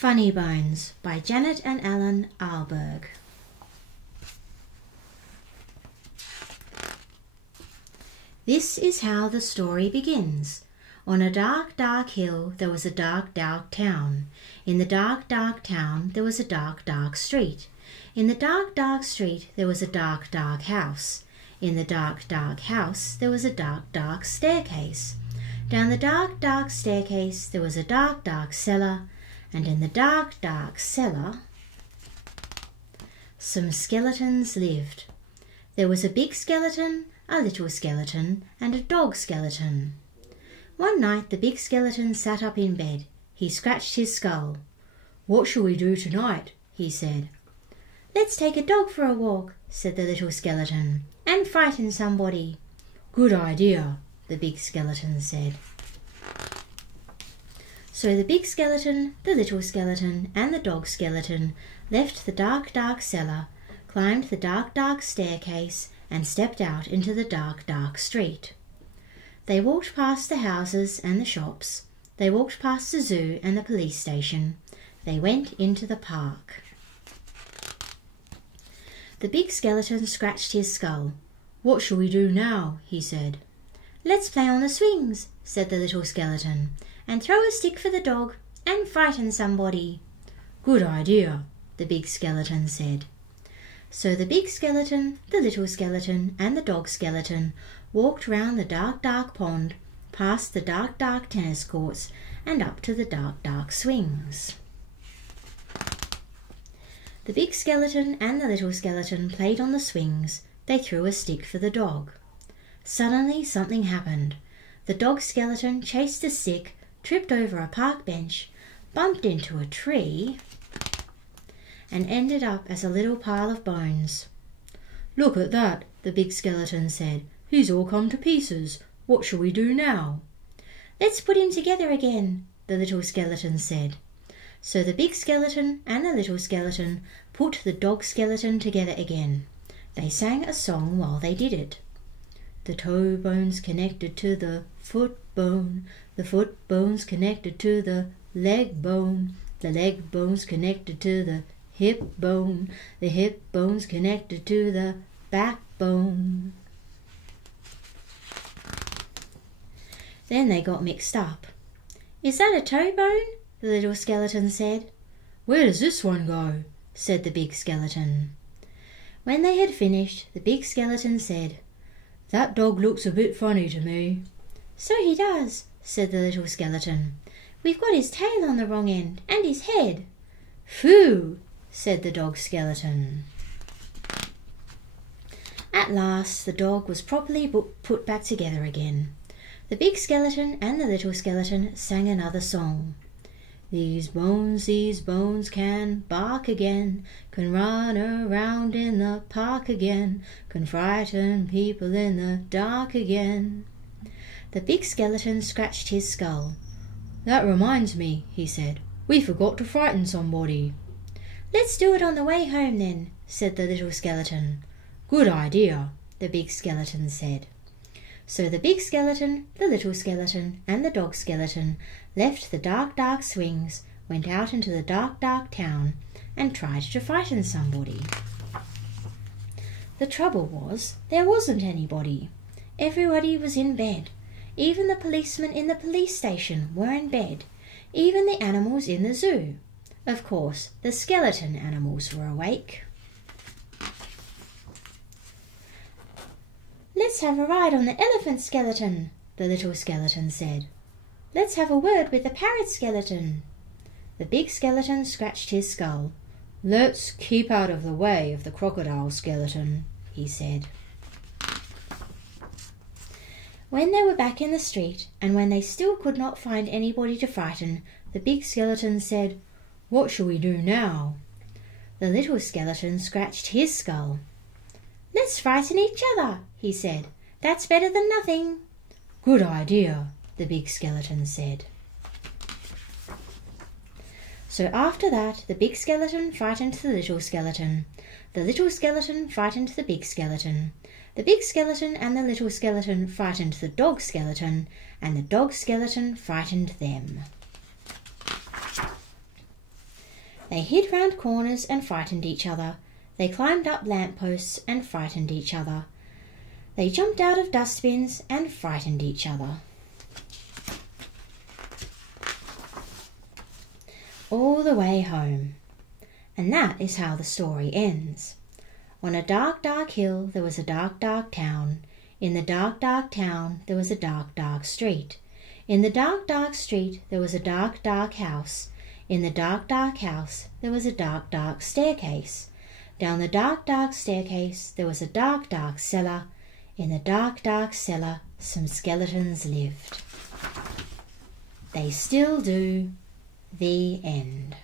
Funnybones by Janet and Allan Ahlberg. This is how the story begins. On a dark, dark hill there was a dark, dark town. In the dark, dark town there was a dark, dark street. In the dark, dark street there was a dark, dark house. In the dark, dark house there was a dark, dark staircase. Down the dark, dark staircase there was a dark, dark cellar, and in the dark, dark cellar some skeletons lived. There was a big skeleton, a little skeleton, and a dog skeleton. One night the big skeleton sat up in bed. He scratched his skull. "What shall we do tonight?" he said. "Let's take a dog for a walk," said the little skeleton, "and frighten somebody." "Good idea," the big skeleton said. So the big skeleton, the little skeleton, and the dog skeleton left the dark, dark cellar, climbed the dark, dark staircase, and stepped out into the dark, dark street. They walked past the houses and the shops. They walked past the zoo and the police station. They went into the park. The big skeleton scratched his skull. "What shall we do now?" he said. "Let's play on the swings," said the little skeleton, "and throw a stick for the dog and frighten somebody." "Good idea," the big skeleton said. So the big skeleton, the little skeleton, and the dog skeleton walked round the dark, dark pond, past the dark, dark tennis courts, and up to the dark, dark swings. The big skeleton and the little skeleton played on the swings. They threw a stick for the dog. Suddenly something happened. The dog skeleton chased a stick, tripped over a park bench, bumped into a tree, and ended up as a little pile of bones. "Look at that," the big skeleton said. "He's all come to pieces. What shall we do now?" "Let's put him together again," the little skeleton said. So the big skeleton and the little skeleton put the dog skeleton together again. They sang a song while they did it. "The toe bone's connected to the foot bone's connected to the leg bone's connected to the hip bone's connected to the backbone." Then they got mixed up. "Is that a toe bone?" the little skeleton said. "Where does this one go?" said the big skeleton. When they had finished, the big skeleton said, "That dog looks a bit funny to me." "So he does," said the little skeleton. "We've got his tail on the wrong end, and his head." "Phoo!" said the dog skeleton. At last the dog was properly put back together again. The big skeleton and the little skeleton sang another song. These bones can bark again, can run around in the park again, can frighten people in the dark again." The big skeleton scratched his skull. "That reminds me," he said. "We forgot to frighten somebody." "Let's do it on the way home then," said the little skeleton. "Good idea," the big skeleton said. So the big skeleton, the little skeleton, and the dog skeleton left the dark, dark swings, went out into the dark, dark town, and tried to frighten somebody. The trouble was, there wasn't anybody. Everybody was in bed. Even the policemen in the police station were in bed. Even the animals in the zoo. Of course, the skeleton animals were awake. "Let's have a ride on the elephant skeleton," the little skeleton said. "Let's have a word with the parrot skeleton." The big skeleton scratched his skull. "Let's keep out of the way of the crocodile skeleton," he said. When they were back in the street, and when they still could not find anybody to frighten, the big skeleton said, "What shall we do now?" The little skeleton scratched his skull. "Let's frighten each other," he said. "That's better than nothing." "Good idea," the big skeleton said. So after that, the big skeleton frightened the little skeleton. The little skeleton frightened the big skeleton. The big skeleton and the little skeleton frightened the dog skeleton, and the dog skeleton frightened them. They hid round corners and frightened each other. They climbed up lampposts and frightened each other. They jumped out of dustbins and frightened each other. All the way home. And that is how the story ends. On a dark, dark hill there was a dark, dark town. In the dark, dark town there was a dark, dark street. In the dark, dark street there was a dark, dark house. In the dark, dark house there was a dark, dark staircase. Down the dark, dark staircase there was a dark, dark cellar. In the dark, dark cellar some skeletons lived. They still do. The end.